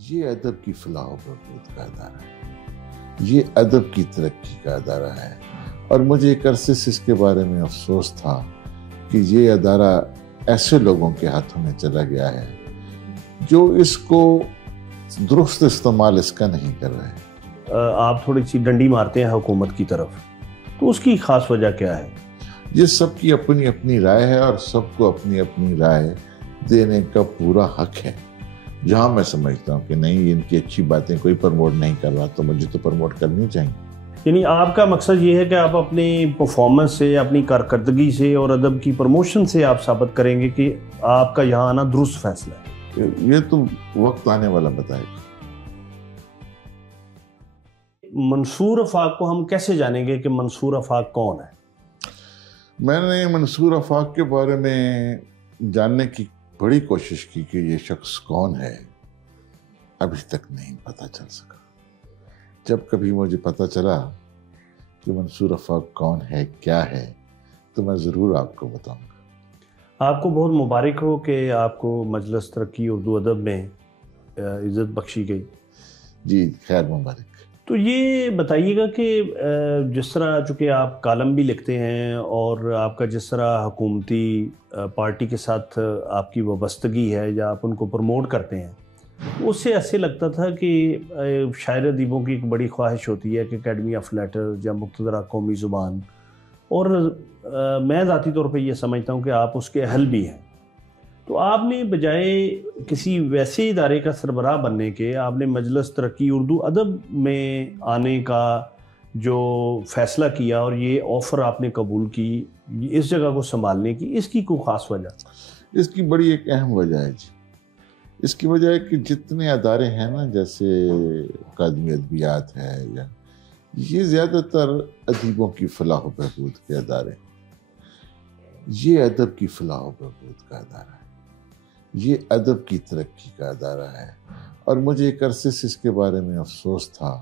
یہ ادب کی فلاح و بہبود کا ادارہ ہے، یہ ادب کی ترقی کا ادارہ ہے، اور مجھے ایک عرصے سے اس کے بارے میں افسوس تھا کہ یہ ادارہ ایسے لوگوں کے ہاتھوں میں چلا گیا ہے جو اس کو درست استعمال اس کا نہیں کر رہے۔ آپ تھوڑی سی ڈنڈی مارتے ہیں حکومت کی طرف، تو اس کی خاص وجہ کیا ہے؟ یہ سب کی اپنی اپنی رائے ہے اور سب کو اپنی اپنی رائے دینے کا پورا حق ہے۔ جہاں میں سمجھتا ہوں کہ نہیں، ان کی اچھی باتیں کوئی پروموٹ نہیں کر رہا تو مجھے تو پروموٹ کرنی چاہیے۔ یعنی آپ کا مقصد یہ ہے کہ آپ اپنی پرفارمنس سے، اپنی کارکردگی سے اور ادب کی پروموشن سے آپ ثابت کریں گے کہ آپ کا یہاں آنا درست فیصلہ ہے۔ یہ تو وقت آنے والا بتائے گا۔ منصور آفاق کو ہم کیسے جانیں گے کہ منصور آفاق کون ہے؟ میں نے منصور آفاق کے بارے میں جاننے کی بڑی کوشش کی کہ یہ شخص کون ہے، ابھی تک نہیں پتہ چل سکا۔ جب کبھی مجھے پتہ چلا کہ منصور آفاق کون ہے، کیا ہے، تو میں ضرور آپ کو بتاؤں گا۔ آپ کو بہت مبارک ہو کہ آپ کو مجلس ترقی اردو ادب میں عزت بخشی گئی۔ جی، خیر مبارک۔ تو یہ بتائیے گا کہ جس طرح چونکہ آپ کالم بھی لکھتے ہیں اور آپ کا جس طرح حکومتی پارٹی کے ساتھ آپ کی وابستگی ہے یا آپ ان کو پروموٹ کرتے ہیں، اس سے ایسے لگتا تھا کہ شاعر ادیبوں کی ایک بڑی خواہش ہوتی ہے کہ اکیڈمی آف لیٹر یا مقتدرہ قومی زبان، اور میں ذاتی طور پہ یہ سمجھتا ہوں کہ آپ اس کے اہل بھی ہیں، تو آپ نے بجائے کسی ویسے ادارے کا سربراہ بننے کے آپ نے مجلس ترقی اردو ادب میں آنے کا جو فیصلہ کیا اور یہ آفر آپ نے قبول کی اس جگہ کو سنبھالنے کی، اس کی کوئی خاص وجہ؟ اس کی بڑی ایک اہم وجہ ہے جی۔ اس کی وجہ ہے کہ جتنے ادارے ہیں نا، جیسے اکادمی ادبیات ہے، یا یہ زیادہ تر ادیبوں کی فلاح و بہبود کے ادارے ہیں۔ یہ ادب کی فلاح و بہبود کا ادارہ ہے، یہ ادب کی ترقی کا ادارہ ہے، اور مجھے ایک عرصے سے اس کے بارے میں افسوس تھا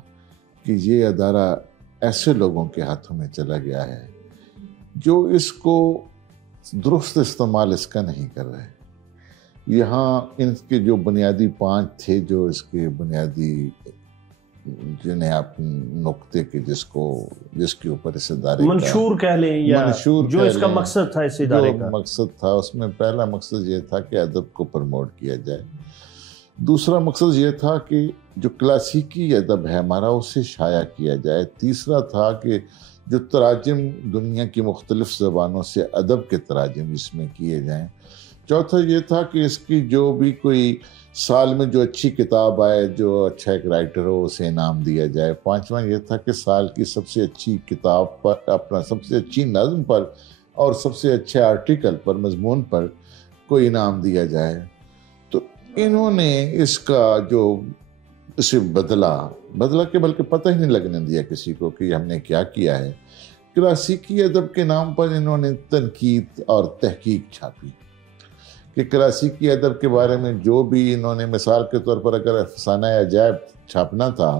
کہ یہ ادارہ ایسے لوگوں کے ہاتھوں میں چلا گیا ہے جو اس کو درست استعمال اس کا نہیں کر رہے۔ یہاں ان کے جو بنیادی 5 تھے، جو اس کے بنیادی جنہیں آپ نقطے کے جس کے اوپر اس ادارے کا منشور کہہ لیں یا جو اس کا مقصد تھا، اس ادارے کا مقصد تھا، اس میں پہلا مقصد یہ تھا کہ ادب کو پروموٹ کیا جائے۔ دوسرا مقصد یہ تھا کہ جو کلاسیکی ادب ہے ہمارا، اسے شائع کیا جائے۔ تیسرا تھا کہ جو تراجم دنیا کی مختلف زبانوں سے ادب کے تراجم اس میں کیے جائیں۔ چوتھا یہ تھا کہ اس کی جو بھی کوئی سال میں جو اچھی کتاب آئے، جو اچھا ایک رائٹر ہو، اسے انعام دیا جائے۔ پانچواں یہ تھا کہ سال کی سب سے اچھی کتاب پر، اپنا سب سے اچھی نظم پر اور سب سے اچھے آرٹیکل پر، مضمون پر کوئی انعام دیا جائے۔ تو انہوں نے اس کا جو اسے بدلا کہ بلکہ پتہ ہی نہیں لگنے دیا کسی کو کہ ہم نے کیا کیا ہے۔ کلاسیکی ادب کے نام پر انہوں نے تنقید اور تحقیق چھاپی کہ کلاسیکی ادب کے بارے میں جو بھی انہوں نے، مثال کے طور پر اگر فسانہ عجائب چھاپنا تھا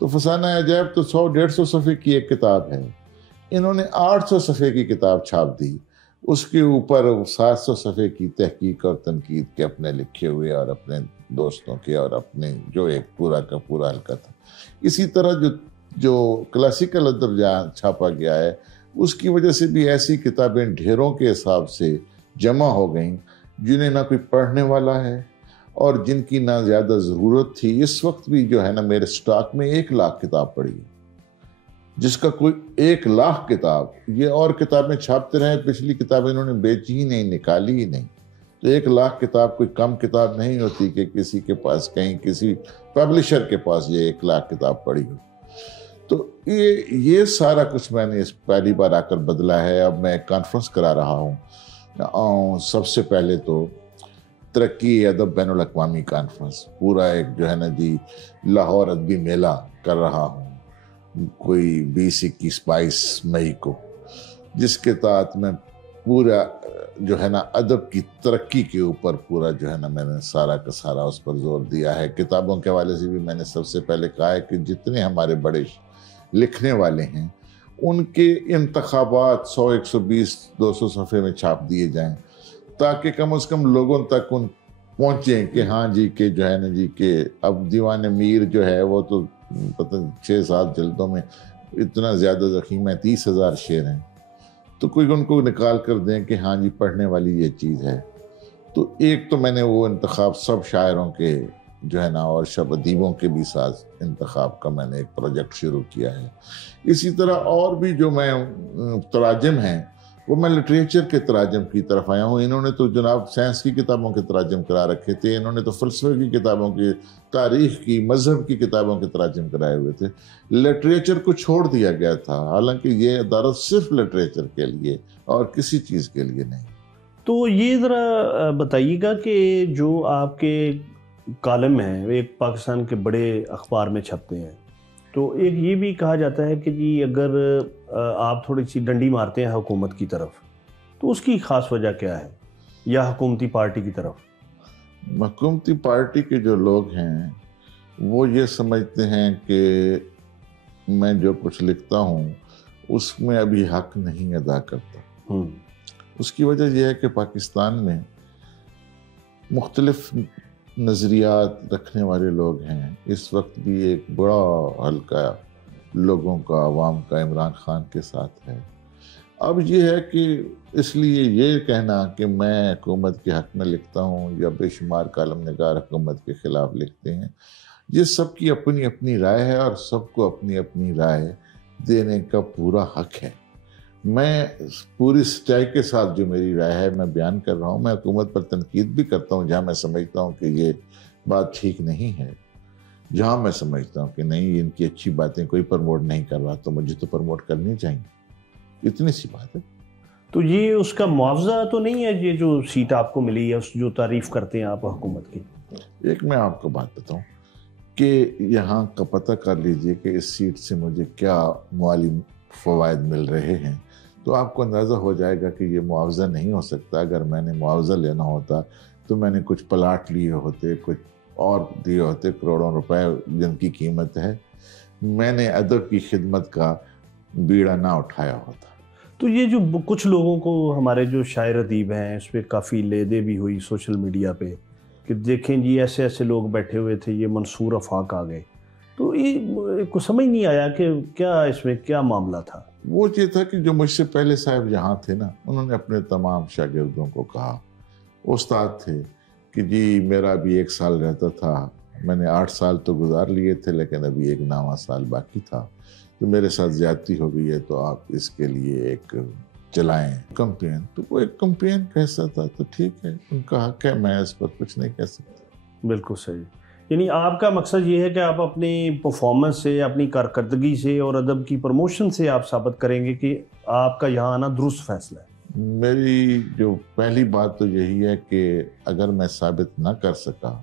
تو فسانہ عجائب تو 100-150 صفحے کی ایک کتاب ہے، انہوں نے 800 صفحے کی کتاب چھاپ دی۔ اس کے اوپر 700 صفحے کی تحقیق اور تنقید کے اپنے لکھے ہوئے اور اپنے دوستوں کے اور اپنے جو ایک پورا کا پورا حلقہ تھا۔ اسی طرح جو کلاسیکل ادب جہاں چھاپا گیا ہے، اس کی وجہ سے بھی ایسی کتابیں ڈھیروں کے حساب سے جمع ہو گئیں جنہیں نہ کوئی پڑھنے والا ہے اور جن کی نہ زیادہ ضرورت تھی۔ اس وقت بھی جو ہے نا، میرے سٹاک میں 1 لاکھ کتاب پڑی ہے، جس کا کوئی 1 لاکھ کتاب، یہ اور کتابیں چھاپتے رہے، پچھلی کتابیں انہوں نے بیچی ہی نہیں، نکالی ہی نہیں، تو 1 لاکھ کتاب کوئی کم کتاب نہیں ہوتی کہ کسی کے پاس، کہیں کسی پبلشر کے پاس یہ 1 لاکھ کتاب پڑی ہو۔ تو یہ سارا کچھ میں نے اس پہلی بار آ کر بدلا ہے۔ اب میں ایک کانفرنس کرا رہا ہوں، سب سے پہلے تو ترقی ادب بین الاقوامی کانفرنس، پورا ایک جو ہے نا جی لاہور ادبی میلہ کر رہا ہوں، کوئی 20-21-22 مئی کو، جس کے تحت میں پورا جو ہے نا ادب کی ترقی کے اوپر پورا جو ہے نا میں نے سارا کا سارا اس پر زور دیا ہے۔ کتابوں کے حوالے سے بھی میں نے سب سے پہلے کہا ہے کہ جتنے ہمارے بڑے لکھنے والے ہیں ان کے انتخابات 100-120-200 صفحے میں چھاپ دیے جائیں، تاکہ کم از کم لوگوں تک ان پہنچے کہ ہاں جی کہ جو ہے نا جی کہ اب دیوان میر جو ہے وہ تو پتہ 6-7 جلدوں میں اتنا زیادہ ضخیم ہے، 30,000 شعر ہیں، تو کوئی ان کو نکال کر دیں کہ ہاں جی پڑھنے والی یہ چیز ہے۔ تو ایک تو میں نے وہ انتخاب سب شاعروں کے جو ہے نا اور شب ادیبوں کے بھی ساتھ انتخاب کا میں نے ایک پروجیکٹ شروع کیا ہے۔ اسی طرح اور بھی جو میں تراجم ہیں وہ میں لٹریچر کے تراجم کی طرف آیا ہوں۔ انہوں نے تو جناب سائنس کی کتابوں کے تراجم کرا رکھے تھے، انہوں نے تو فلسفے کی کتابوں کی، تاریخ کی، مذہب کی کتابوں کے تراجم کرائے ہوئے تھے۔ لٹریچر کو چھوڑ دیا گیا تھا، حالانکہ یہ ادارہ صرف لٹریچر کے لیے اور کسی چیز کے لیے نہیں۔ تو یہ ذرا بتائیے گا کہ جو آپ کے کالم ہیں ایک پاکستان کے بڑے اخبار میں چھپتے ہیں، تو ایک یہ بھی کہا جاتا ہے کہ جی اگر آپ تھوڑی سی ڈنڈی مارتے ہیں حکومت کی طرف تو اس کی خاص وجہ کیا ہے، یا حکومتی پارٹی کی طرف؟ حکومتی پارٹی کے جو لوگ ہیں وہ یہ سمجھتے ہیں کہ میں جو کچھ لکھتا ہوں اس میں ابھی حق نہیں ادا کرتا۔ اس کی وجہ یہ ہے کہ پاکستان میں مختلف نظریات رکھنے والے لوگ ہیں۔ اس وقت بھی ایک بڑا حلقہ لوگوں کا، عوام کا عمران خان کے ساتھ ہے۔ اب یہ ہے کہ اس لیے یہ کہنا کہ میں حکومت کے حق میں لکھتا ہوں یا بے شمار کالم نگار حکومت کے خلاف لکھتے ہیں، یہ سب کی اپنی اپنی رائے ہے اور سب کو اپنی اپنی رائے دینے کا پورا حق ہے۔ میں پوری سچائی کے ساتھ جو میری رائے ہے میں بیان کر رہا ہوں۔ میں حکومت پر تنقید بھی کرتا ہوں جہاں میں سمجھتا ہوں کہ یہ بات ٹھیک نہیں ہے، جہاں میں سمجھتا ہوں کہ نہیں ان کی اچھی باتیں کوئی پروموٹ نہیں کر رہا تو مجھے تو پروموٹ کرنی چاہیے، اتنی سی بات ہے۔ تو یہ اس کا معاوضہ تو نہیں ہے، یہ جو سیٹ آپ کو ملی ہے اس جو تعریف کرتے ہیں آپ حکومت کی؟ ایک میں آپ کو بات بتاؤں کہ یہاں کا پتہ کر لیجئے کہ اس سیٹ سے مجھے کیا مالی فوائد مل رہے ہیں، تو آپ کو اندازہ ہو جائے گا کہ یہ معاوضہ نہیں ہو سکتا۔ اگر میں نے معاوضہ لینا ہوتا تو میں نے کچھ پلاٹ لیے ہوتے، کچھ اور دیے ہوتے، کروڑوں روپے جن کی قیمت ہے۔ میں نے ادب کی خدمت کا بیڑا نہ اٹھایا ہوتا۔ تو یہ جو کچھ لوگوں کو، ہمارے جو شاعر ادیب ہیں، اس پہ کافی لیدے بھی ہوئی سوشل میڈیا پہ کہ دیکھیں جی ایسے ایسے لوگ بیٹھے ہوئے تھے، یہ منصور آفاق آ گئے، تو یہ کو سمجھ نہیں آیا کہ کیا اس میں کیا معاملہ تھا؟ وہ یہ تھا کہ جو مجھ سے پہلے صاحب یہاں تھے نا، انہوں نے اپنے تمام شاگردوں کو کہا، استاد تھے، کہ جی میرا ابھی 1 سال رہتا تھا، میں نے 8 سال تو گزار لیے تھے لیکن ابھی 1 نواں سال باقی تھا، تو میرے ساتھ زیادتی ہو گئی ہے، تو آپ اس کے لیے ایک چلائیں کمپین۔ تو وہ ایک کمپین کیسا تھا، تو ٹھیک ہے، ان کا حق ہے، میں اس پر کچھ نہیں کہہ سکتا۔ بالکل صحیح۔ یعنی آپ کا مقصد یہ ہے کہ آپ اپنی پرفارمنس سے، اپنی کارکردگی سے اور ادب کی پروموشن سے آپ ثابت کریں گے کہ آپ کا یہاں آنا درست فیصلہ ہے۔ میری جو پہلی بات تو یہی ہے کہ اگر میں ثابت نہ کر سکا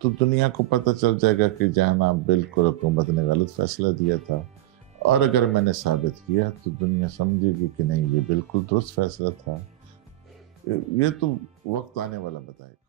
تو دنیا کو پتہ چل جائے گا کہ جہاں بالکل حکومت نے غلط فیصلہ دیا تھا، اور اگر میں نے ثابت کیا تو دنیا سمجھے گی کہ نہیں یہ بالکل درست فیصلہ تھا۔ یہ تو وقت آنے والا بتائے گا۔